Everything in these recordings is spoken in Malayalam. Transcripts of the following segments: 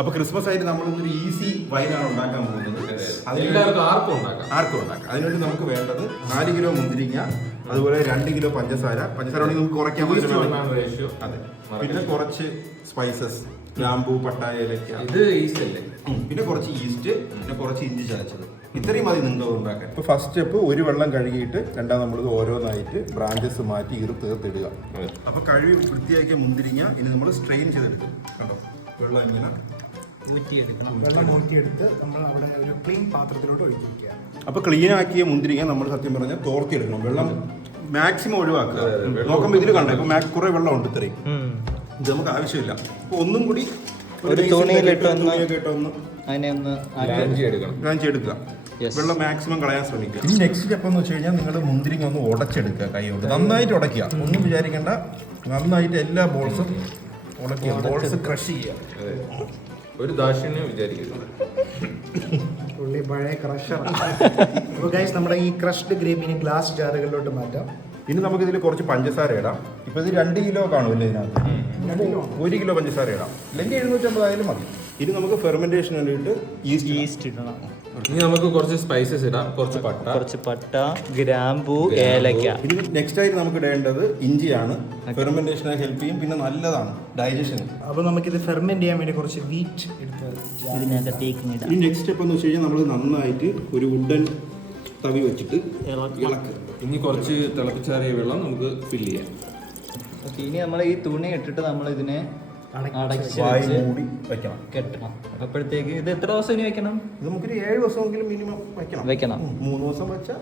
അപ്പൊ ക്രിസ്മസ് ആയിട്ട് നമ്മൾ ഒരു ഈസി വൈനാണ് ഉണ്ടാക്കാൻ പോകുന്നത്. ആർക്കും ഉണ്ടാക്കാം. അതിനുവേണ്ടി നമുക്ക് വേണ്ടത് 4 കിലോ മുന്തിരിങ്ങ, അതുപോലെ 2 കിലോ പഞ്ചസാര ഉണ്ടെങ്കിൽ നമുക്ക് കുറയ്ക്കാൻ പറ്റും. അതെ, പിന്നെ കുറച്ച് സ്പൈസസ്, ഗ്രാമ്പൂ, പട്ട, ഏലക്ക, ഇത് ഈസ്റ്റ് അല്ലേ, പിന്നെ കുറച്ച് ഈസ്റ്റ്, പിന്നെ കുറച്ച് ഇഞ്ചി ചതച്ചത്. ഇത്രയും മതി നിങ്ങൾക്ക് ഉണ്ടാക്കാൻ. ഇപ്പൊ ഫസ്റ്റ് സ്റ്റെപ്പ് ഒരു വെള്ളം കഴുകിയിട്ട് രണ്ടാം നമ്മൾ ഓരോന്നായിട്ട് ബ്രാഞ്ചസ് മാറ്റി തീർത്തിടുക. അപ്പൊ കഴുകി വൃത്തിയാക്കിയ മുന്തിരിങ്ങ ഇനി നമ്മൾ സ്ട്രെയിൻ ചെയ്തെടുക്കും. കണ്ടോ, വെള്ളം ഇങ്ങനെ വെള്ളം ഊറ്റിയെടുത്ത് നമ്മൾ അവിടെ ഒരു ക്ലീൻ പാത്രത്തിലോട്ട് ഒഴിക്കുക. അപ്പൊ ക്ലീൻ ആക്കിയ മുന്തിരിങ്ങ നമ്മൾ സത്യം പറഞ്ഞാൽ തോർത്തിയെടുക്കണം. വെള്ളം മാക്സിമം ഒഴിവാക്കുക. നോക്കുമ്പോൾ ഇതിൽ കണ്ടോ, ഇപ്പൊ കുറെ വെള്ളം ഉണ്ട് ഇത്രയും. ഇത് നമുക്ക് ആവശ്യമില്ല. അപ്പൊ ഒന്നും കൂടി ഒരു തുണിയിലിട്ട് എടുക്കുക. വെള്ളം മാക്സിമം കളയാൻ ശ്രമിക്കുക. ഇനി നെക്സ്റ്റ് സ്റ്റെപ്പ് എന്ന് വെച്ച് കഴിഞ്ഞാൽ നിങ്ങൾ മുന്തിരിങ്ങ ഒന്ന് ഉടച്ചെടുക്കുക. കൈയോട് നന്നായിട്ട് ഉടയ്ക്കുക. ഒന്നും വിചാരിക്കേണ്ട, നന്നായിട്ട് എല്ലാ ബോൾസും ഉടക്കുക. ബോൾസ് ക്രഷ് ചെയ്യുക. ഒരു ദാക്ഷിണ്യം വിചാരിക്കുന്നത് പുള്ളി പഴയ ക്രഷർ. അപ്പോൾ ഗൈസ്, നമ്മുടെ ഈ ക്രഷ്ഡ് ഗ്രേപ്പിനെ ഗ്ലാസ് ജാറുകളിലോട്ട് മാറ്റാം. ഇനി നമുക്ക് ഇതിൽ കുറച്ച് പഞ്ചസാര ഇടാം. ഇപ്പൊ ഇത് 2 കിലോ കാണുമല്ലോ ഇതിനകത്ത്. 1 കിലോ പഞ്ചസാര ഇടാം, അല്ലെങ്കിൽ 750 ആയാലും മതി. ഇനി നമുക്ക് ഫെർമെന്റേഷൻ വേണ്ടിയിട്ട് ഈസ്റ്റ് ഇടണം. ഇനി നമുക്ക് കുറച്ച് സ്പൈസസ് ഇടാം. കുറച്ച് പട്ട, ഗ്രാമ്പൂ, ഏലക്ക. ഇനി നെക്സ്റ്റ് ആയിട്ട് നമുക്ക് ഇടേണ്ടത് ഇഞ്ചിയാണ്. ഫെർമെന്റേഷനെ ഹെൽപ്പ് ചെയ്യും, പിന്നെ നല്ലതാണ് ഡൈജഷന്. അപ്പോൾ നമുക്കിത് ഫെർമെന്റ് ചെയ്യാൻ വേണ്ടി കുറച്ച് വീറ്റ് എടുത്ത് ഇനി നെക്സ്റ്റ് സ്റ്റെപ്പ് എന്ന് വെച്ച് കഴിഞ്ഞാൽ നമ്മൾ നന്നായിട്ട് ഒരു വുഡൻ തവി വെച്ചിട്ട് ഇളക്കുക. ഇനി കുറച്ച് തിളപ്പിച്ചാറിയ വെള്ളം നമുക്ക് ഫില്ല് ചെയ്യാം. ഓക്കെ, ഇനി നമ്മൾ ഈ തുണി ഇട്ടിട്ട് നമ്മൾ ഇതിനെ അടച്ച് മൂടി വെക്കണം, കെട്ടണം. അപ്പോഴത്തേക്ക് ഇത് എത്ര ദിവസം ഇനി വെക്കണം? ഇത് നമുക്കൊരു 7 ദിവസമെങ്കിലും മിനിമം വെക്കണം. 3 ദിവസം വെച്ചാൽ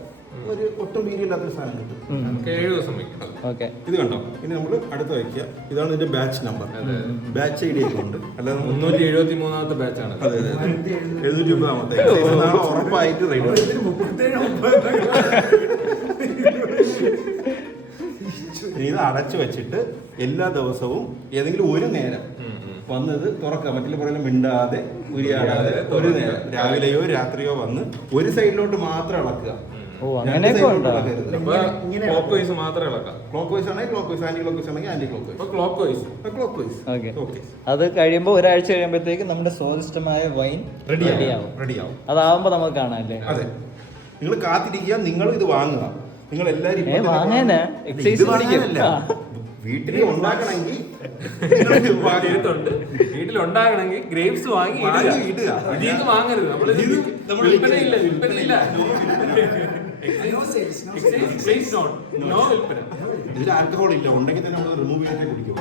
ഒരു ഒട്ടും വീര്യമില്ലാത്തൊരു സാധനം കിട്ടും. നമുക്ക് 7 ദിവസം വെക്കണം. ഓക്കെ, ഇത് കണ്ടോ, ഇനി നമ്മൾ അടുത്ത് വയ്ക്കുക. ഇതാണ് ഇതിന്റെ batch number. Batch I D ഒക്കെ ഉണ്ട്. അല്ലാതെ 373ാമത്തെ ബാച്ചാണ്. അതെ, 750 ഉറപ്പായിട്ട് റെഡി. ഇത് അടച്ചു വെച്ചിട്ട് എല്ലാ ദിവസവും ഏതെങ്കിലും ഒരു നേരം വന്നത് തുറക്കുക. മറ്റുള്ള പറയുന്ന മിണ്ടാതെ ഉരിയാടാതെ ഒരു നേരം, രാവിലെയോ രാത്രിയോ വന്ന് ഒരു സൈഡിലോട്ട് മാത്രം ഇളക്കുക. ക്ലോക്ക് വൈസ് മാത്രമേ ഇളക്കാം. ക്ലോക്ക് വൈസ് ആണെങ്കിൽ clockwise, anti clock vice ആണെങ്കിൽ anticlockwise. Clockwise. Okay. അത് കഴിയുമ്പോൾ ഒരാഴ്ച കഴിയുമ്പോഴത്തേക്ക് നമ്മുടെ സ്വാദിഷ്ടമായ വൈൻ റെഡിയാവും. അതാവുമ്പോ നമുക്ക് കാണാം അല്ലേ? അതെ, നിങ്ങൾ കാത്തിരിക്കുക. നിങ്ങൾ ഇത് വാങ്ങുക. നിങ്ങൾ എല്ലാവരും വീട്ടിൽ ഉണ്ടാക്കണമെങ്കിൽ വീട്ടിലുണ്ടാകണമെങ്കിൽ ഗ്രേപ്സ് വാങ്ങി ഇടുക. വാങ്ങരുത്. ഇതിൽ ആൽക്കഹോൾ ഇല്ല. ഉണ്ടെങ്കിൽ തന്നെ നമ്മൾ റിമൂവ് ചെയ്തിട്ടേ കുടിക്കും.